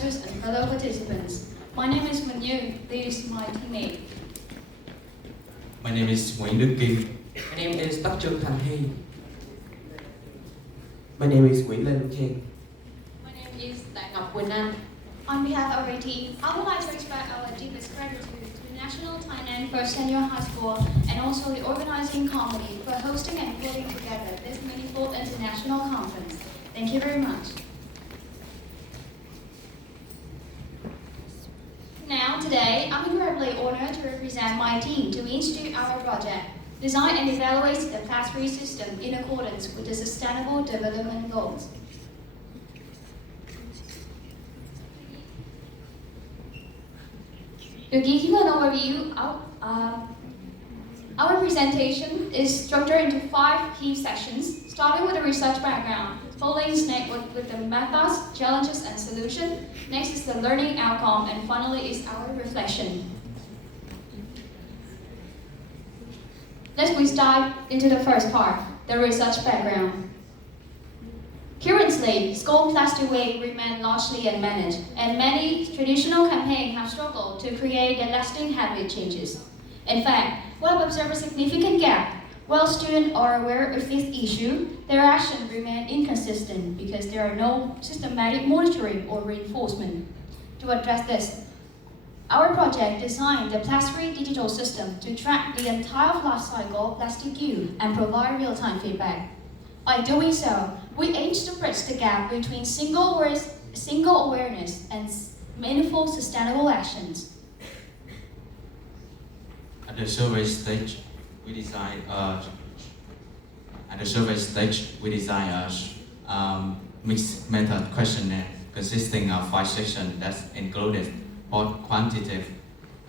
organizers, and fellow participants. My name is Nguyen Yu. This is my teammate. My name is Nguyễn Đức Kim. My name is Bắc Trương Thành Hy. My name is Nguyễn Lê Luân Kiên. My name is Đại Ngọc Quỳnh Anh. On behalf of our team, I would like to express our deepest gratitude to the National Thailand First Senior High School and also the organizing committee for hosting and putting together this meaningful international conference. Thank you very much. Now, today, I'm incredibly honored to represent my team to institute our project, Design and Evaluate the Class 3 System in accordance with the Sustainable Development Goals. To give you an overview, our presentation is structured into 5 key sections, starting with the research background, following is network with the methods, challenges, and solutions. Next is the learning outcome, and finally is our reflection. Let's dive into the first part, the research background. Currently, school plastic waste remain largely unmanaged, and many traditional campaigns have struggled to create the lasting habit changes. In fact, we have observed a significant gap. While students are aware of this issue, their actions remain inconsistent because there are no systematic monitoring or reinforcement. To address this, our project designed the plastic digital system to track the entire life cycle of plastic use and provide real-time feedback. By doing so, we aim to bridge the gap between single awareness and meaningful sustainable actions. At the survey stage, we design a mixed method questionnaire consisting of 5 sections that included both quantitative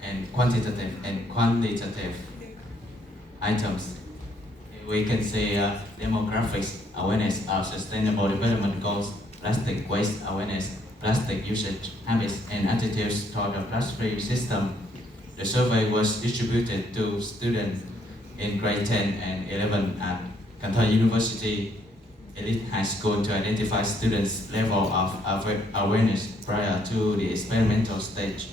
and quantitative items. We can see demographics, awareness of sustainable development goals, plastic waste awareness, plastic usage habits, and attitudes toward the plastic system. The survey was distributed to students in grade 10 and 11 at Cần University Elite High School to identify students' level of awareness prior to the experimental stage.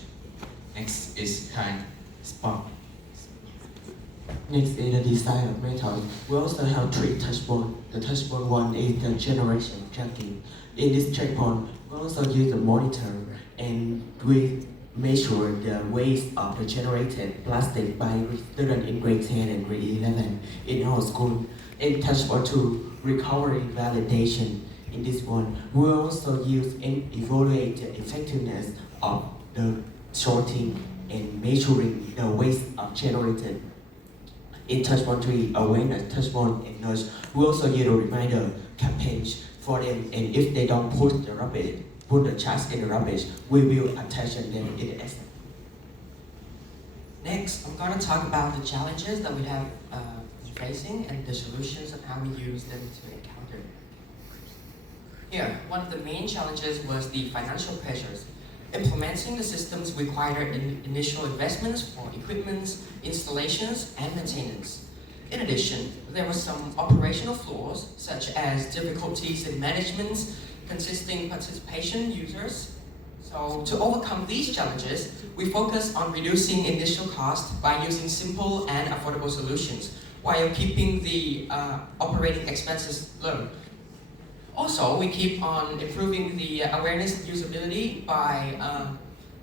Next is kind spot. Next is the design of method. We also have 3 touch points. The touch point 1 is the generation tracking. In this checkpoint, we also use the monitor and we measure the waste of the generated plastic by students in grade 10 and grade 11 in our school. In touch point 2, recovery validation. In this one, we also use and evaluate the effectiveness of the sorting and measuring the waste of generated. In touch point 3, awareness, touch point and nudge, we also use a reminder campaigns for them, and if they don't put the trash in the rubbish, we will attention them in the exam. Next, I'm going to talk about the challenges that we have facing and the solutions and how we use them to encounter. Here, one of the main challenges was the financial pressures. Implementing the systems required initial investments for equipment, installations, and maintenance. In addition, there were some operational flaws, such as difficulties in management, consisting participation users. So to overcome these challenges, we focus on reducing initial cost by using simple and affordable solutions, while keeping the operating expenses low. Also, we keep on improving the awareness and usability by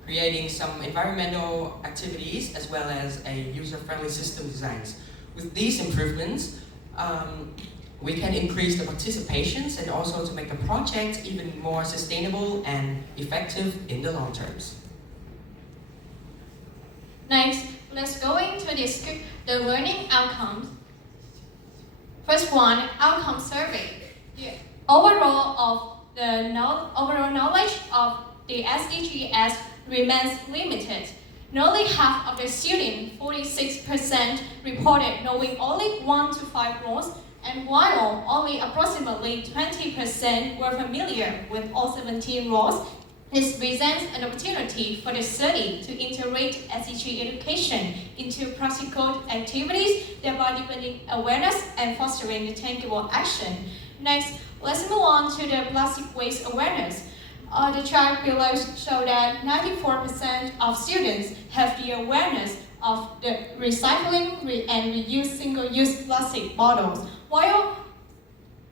creating some environmental activities as well as a user-friendly system designs. With these improvements, we can increase the participations and also to make the project even more sustainable and effective in the long terms. Next, let's go into the learning outcomes. First one, outcome survey. Overall knowledge of the SDGs remains limited. Nearly half of the students, 46%, reported knowing only 1 to 5 roles, and while only approximately 20% were familiar with all 17 roles, this presents an opportunity for the study to integrate SDG education into practical activities, thereby deepening awareness and fostering tangible action. Next, let's move on to the plastic waste awareness. The chart below show that 94% of students have the awareness of the recycling and reuse single-use plastic bottles, while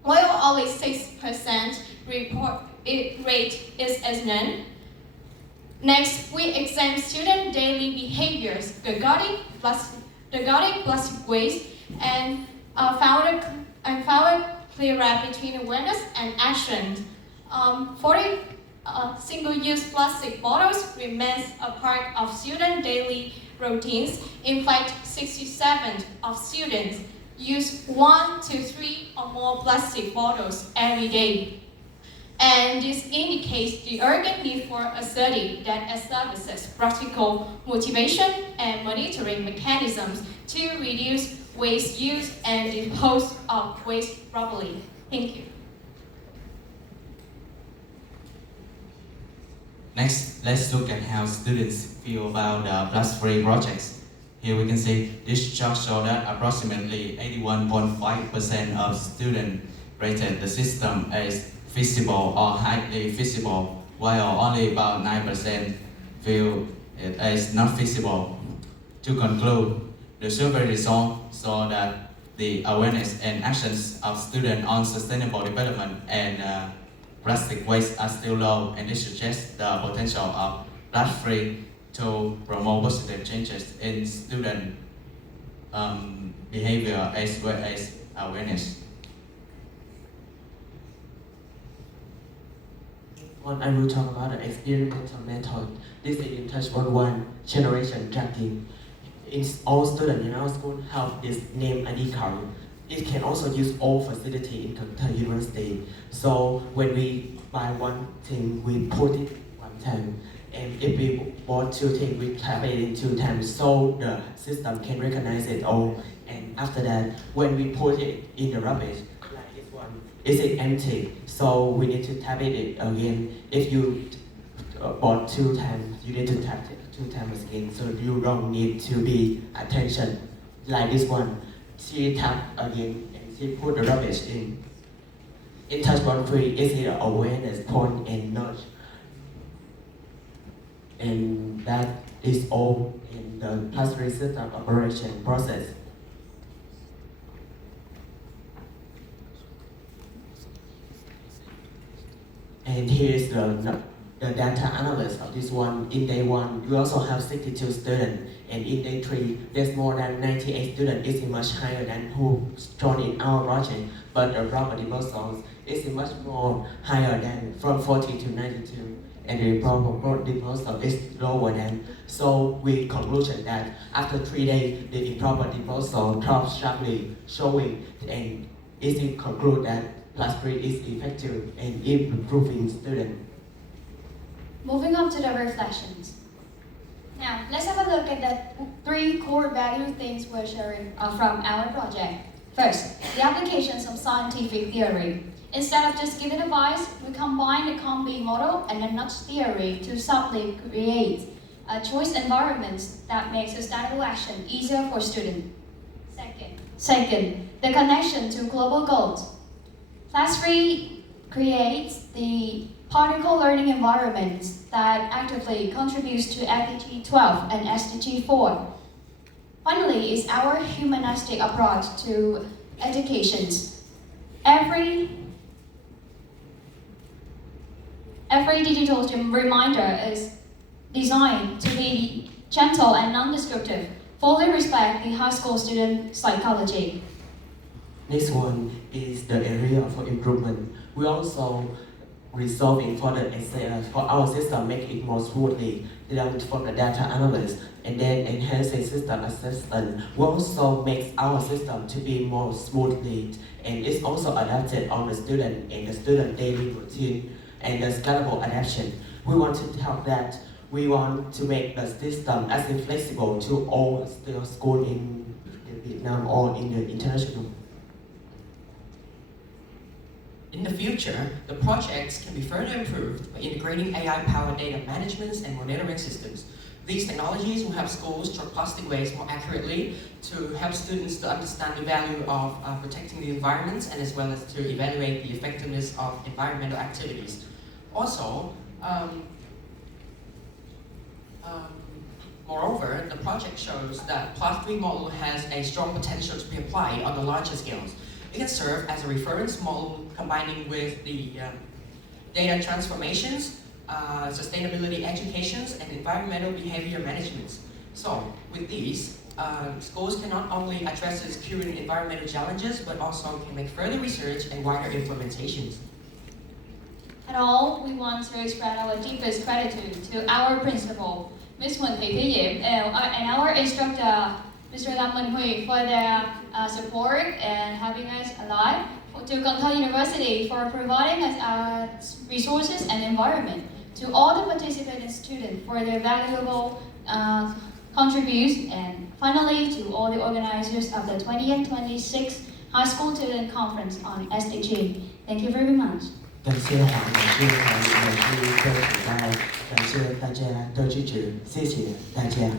only 6% rate is as none. Next, we examine student daily behaviors regarding plastic waste and found a clear gap between awareness and action. 40 single-use plastic bottles remains a part of student daily routines. In fact, 67% of students use 1 to 3 or more plastic bottles every day. And this indicates the urgent need for a study that establishes practical motivation and monitoring mechanisms to reduce waste use and dispose of waste properly. Thank you. Next, let's look at how students feel about plastic-free projects. Here we can see this chart shows that approximately 81.5% of students rated the system as feasible or highly feasible, while only about 9% feel it as not feasible. To conclude, the survey results saw that the awareness and actions of students on sustainable development and plastic waste are still low, and this suggests the potential of plastic-free to promote positive changes in student behavior as well as awareness. I will talk about the experimental method. This is in touch on one generation tracking. All students in our school have this name ID card. It can also use all facility in Calcutta University. So when we buy one thing, we put it one time. And if we bought two things, we tap it in 2 times so the system can recognize it all. And after that, when we put it in the rubbish, like this one, is it empty? So we need to tap it again. If you bought 2 times, you need to tap it 2 times again. So you don't need to be attention. Like this one, she tapped again and she put the rubbish in. In touch 1 is the awareness, point and nudge. And that is all in the plastic system operation process. And here is the data analysis of this one. In day 1, we also have 62 students, and in day 3, there's more than 98 students. It's much higher than who shown in our project, but the property proposals is much more higher than from 40 to 92. And the property proposal is lower than. So we conclusion that after 3 days, the property proposal drops sharply, showing and it conclude that plastic is effective and improving students. Moving on to the reflections. Now, let's have a look at the 3 core value things we're sharing from our project. First, the applications of scientific theory. Instead of just giving advice, we combine the COM-B model and the nudge theory to subtly create a choice environments that makes sustainable action easier for students. Second, the connection to global goals. Class 3 creates the particle learning environments that actively contributes to SDG 12 and SDG 4. Finally, is our humanistic approach to educations. Every digital reminder is designed to be gentle and non-descriptive, fully respect the high school student psychology. Next one is the area for improvement. We also resolving for the for our system, make it more smoothly, learn from the data analyst, and then enhancing system assessment. We also makes our system to be more smoothly, and it's also adapted on the student and the student daily routine and the scalable adaptation. We want to help that. We want to make the system as flexible to all schools in Vietnam or in the international. In the future, the projects can be further improved by integrating AI-powered data management and monitoring systems. These technologies will help schools track plastic waste more accurately to help students to understand the value of protecting the environment and as well as to evaluate the effectiveness of environmental activities. Also, Moreover, the project shows that Plus 3 model has a strong potential to be applied on the larger scales. It can serve as a reference model combining with the data transformations, sustainability educations, and environmental behavior management. So, with these, schools can not only address the current environmental challenges, but also can make further research and wider implementations. At all, we want to express our deepest gratitude to our principal, Ms. Huân Thị Thúy Diễm, and our instructor, Mr. Lam Minh Huy, for their support and having us alive, to Cần Thơ University for providing us resources and environment, to all the participating students for their valuable contributions, and finally to all the organizers of the 2026 High School Student Conference on SDGs. Thank you very much. 感谢黄老师还有老师的指导，感谢大家的支持，谢谢大家。